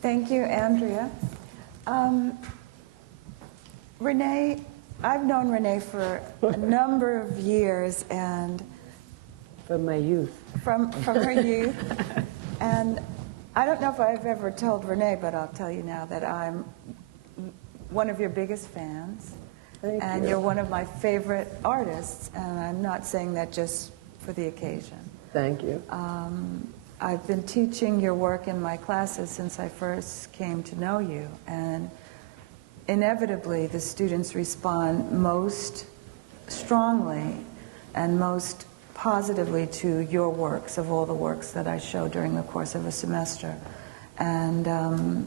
Thank you, Andrea. Renée, I've known Renée for a number of years, and from my youth. From her youth. And I don't know if I've ever told Renée, but I'll tell you now that I'm one of your biggest fans. Thank and you. You're one of my favorite artists, and I'm not saying that just for the occasion. Thank you. I've been teaching your work in my classes since I first came to know you, and inevitably the students respond most strongly and most positively to your works, of all the works that I show during the course of a semester. And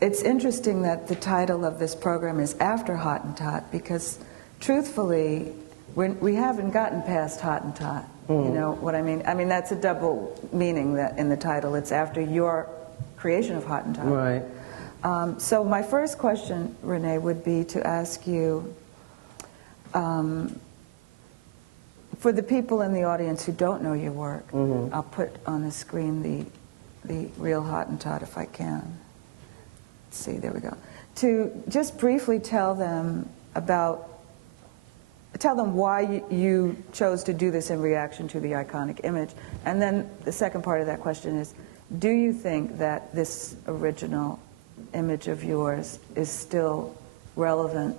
it's interesting that the title of this program is After Hot-En-Tot, because truthfully, we haven't gotten past Hot-En-Tot. You know what I mean? I mean, that's a double meaning that in the title. It's after your creation of Hot-En-Tot. Right. So my first question, Renée, would be to ask you, for the people in the audience who don't know your work, I'll put on the screen the real Hot-En-Tot if I can. Let's see, there we go. To just briefly tell them why you chose to do this in reaction to the iconic image. And then the second part of that question is, do you think that this original image of yours is still relevant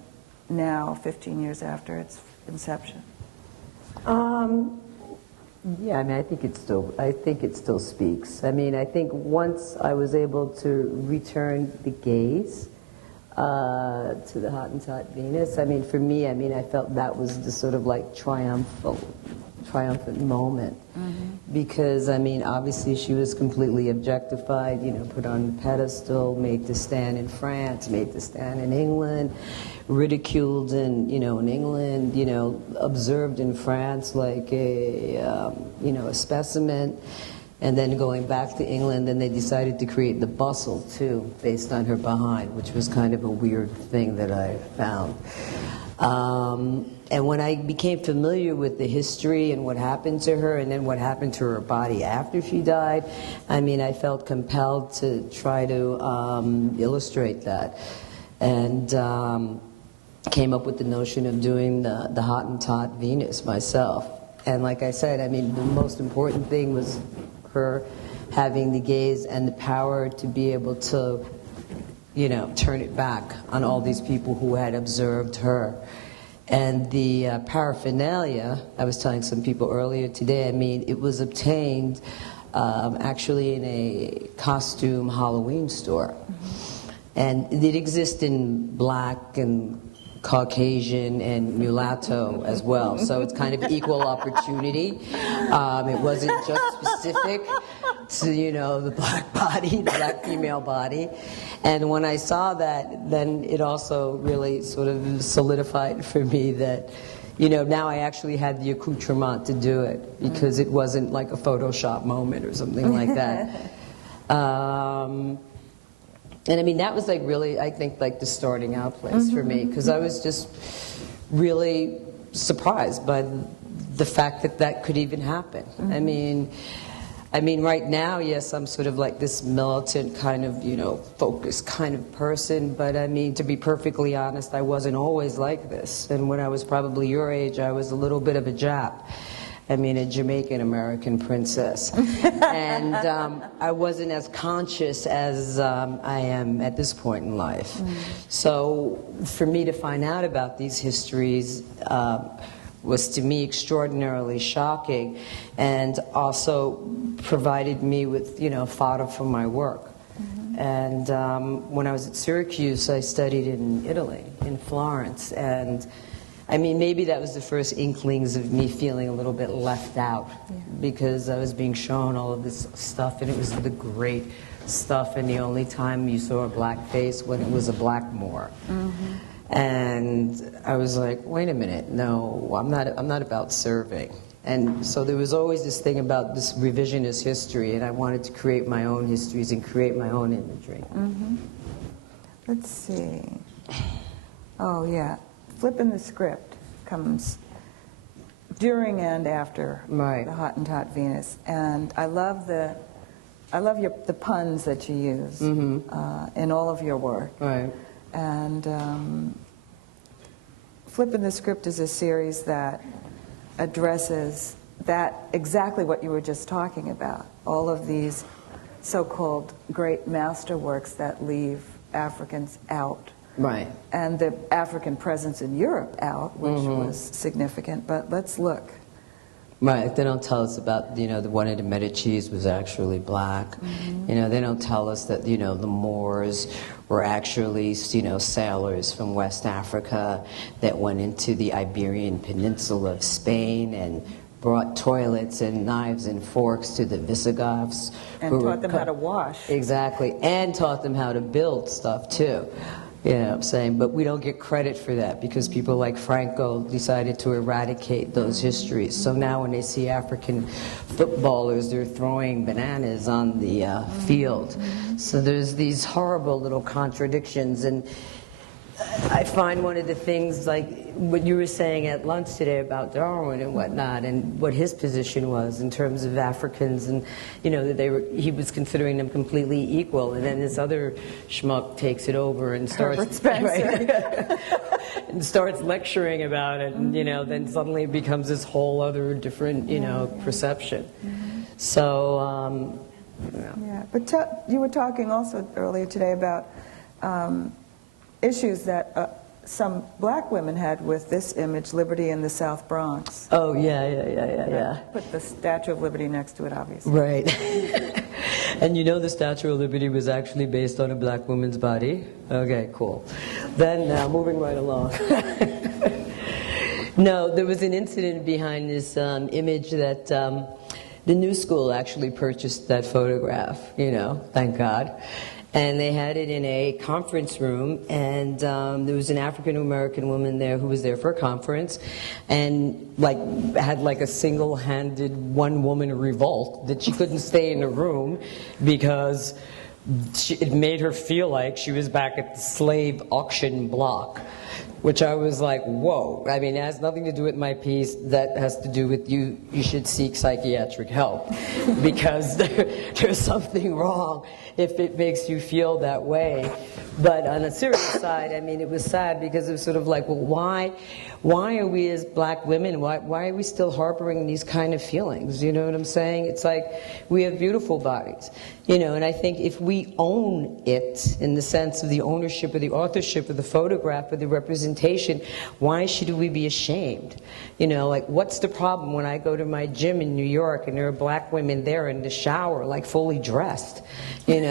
now, 15 years after its inception? Yeah, I mean, I think it still speaks. I mean, I think once I was able to return the gaze to the Hot-En-Tot Venus, I mean, for me, I mean, I felt that was the sort of like triumphant moment. Because, I mean, obviously she was completely objectified, you know, put on the pedestal, made to stand in France, made to stand in England, ridiculed in, you know, in England, you know, observed in France like a, you know, a specimen. And then going back to England, then they decided to create the bustle, too, based on her behind, which was kind of a weird thing that I found. And when I became familiar with the history and what happened to her, and then what happened to her body after she died, I mean, I felt compelled to try to illustrate that. And came up with the notion of doing the Hot-En-Tot Venus myself. And like I said, I mean, the most important thing was her having the gaze and the power to be able to, you know, turn it back on all these people who had observed her. And the paraphernalia, I was telling some people earlier today, I mean, it was obtained actually in a costume Halloween store. And it exists in black and Caucasian and mulatto as well, so it's kind of equal opportunity. It wasn't just specific to, you know, the black body, the black female body. And when I saw that, then it also really sort of solidified for me that, you know, now I actually had the accoutrement to do it, because it wasn't like a Photoshop moment or something like that. And I mean, that was like really, I think, like the starting out place for me, because I was just really surprised by the fact that that could even happen. I mean, right now, yes, I'm sort of like this militant kind of, you know, focused kind of person, but I mean, to be perfectly honest, I wasn't always like this. And when I was probably your age, I was a little bit of a Jap. I mean, a Jamaican-American princess. And I wasn't as conscious as I am at this point in life. So for me to find out about these histories was, to me, extraordinarily shocking, and also provided me with, you know, fodder for my work. And when I was at Syracuse, I studied in Italy, in Florence, and I mean, maybe that was the first inklings of me feeling a little bit left out, because I was being shown all of this stuff, and it was the great stuff, and the only time you saw a black face when it was a black Moor. And I was like, wait a minute, no, I'm not about serving. And so there was always this thing about this revisionist history, and I wanted to create my own histories and create my own imagery. Let's see. Oh, yeah. Flipping the script comes during and after the Hot-En-Tot Venus. And I love the I love the puns that you use in all of your work. Right. And Flipping the Script is a series that addresses exactly what you were just talking about. All of these so-called great masterworks that leave Africans out. Right. And the African presence in Europe out, which was significant. But let's look. Right. They don't tell us about, the one of the Medicis was actually black. They don't tell us that, the Moors were actually, sailors from West Africa that went into the Iberian Peninsula of Spain and brought toilets and knives and forks to the Visigoths. And taught them how to wash. Exactly. And taught them how to build stuff, too. You know what I'm saying? But we don't get credit for that because people like Franco decided to eradicate those histories. So now when they see African footballers, they're throwing bananas on the field. So there's these horrible little contradictions. And I find one of the things, like what you were saying at lunch today about Darwin and whatnot, and what his position was in terms of Africans, and that he was considering them completely equal, and then this other schmuck takes it over and starts and starts lecturing about it, and then suddenly it becomes this whole other different perception. So yeah, but you were talking also earlier today about issues that some black women had with this image, Liberty in the South Bronx. Oh, yeah. Put the Statue of Liberty next to it, obviously. Right. And the Statue of Liberty was actually based on a black woman's body? Okay, cool. Then, moving right along. No, there was an incident behind this image that the New School actually purchased that photograph, thank God. And they had it in a conference room, and there was an African-American woman there who was there for a conference, and had a single-handed one-woman revolt that she couldn't stay in the room because it made her feel like she was back at the slave auction block. Which I was like, whoa. I mean, it has nothing to do with my piece. That has to do with you should seek psychiatric help because there's something wrong if it makes you feel that way. But on a serious side, I mean, it was sad because it was sort of like, well, why are we as black women, why are we still harboring these kind of feelings? You know what I'm saying? It's like we have beautiful bodies, and I think if we own it in the sense of the ownership or the authorship of the photograph or the representation, why should we be ashamed? What's the problem when I go to my gym in New York and there are black women there in the shower, fully dressed, and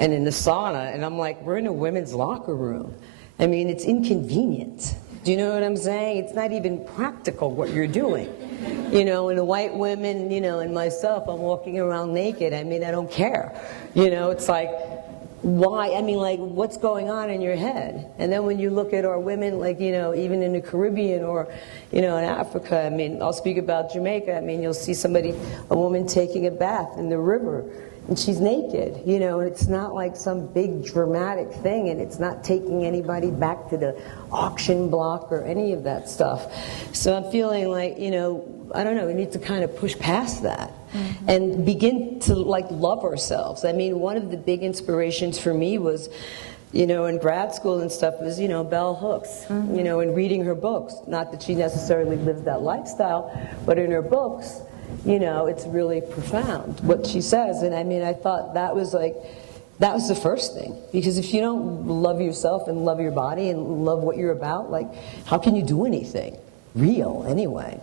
in the sauna, and I'm like, we're in a women's locker room. I mean, it's inconvenient. Do you know what I'm saying? It's not even practical what you're doing. And the white women, and myself, I'm walking around naked. I mean, I don't care. It's like, why? I mean, what's going on in your head? And then when you look at our women, even in the Caribbean or, in Africa, I mean, I'll speak about Jamaica. I mean, you'll see a woman taking a bath in the river. And she's naked, and it's not like some big dramatic thing, and it's not taking anybody back to the auction block or any of that stuff. So I'm feeling like, I don't know, we need to kind of push past that and begin to love ourselves. I mean, one of the big inspirations for me was, in grad school and stuff was, Bell Hooks, and reading her books. Not that she necessarily lives that lifestyle, but in her books, it's really profound what she says. And I mean, I thought that was the first thing. Because if you don't love yourself and love your body and love what you're about, how can you do anything real anyway?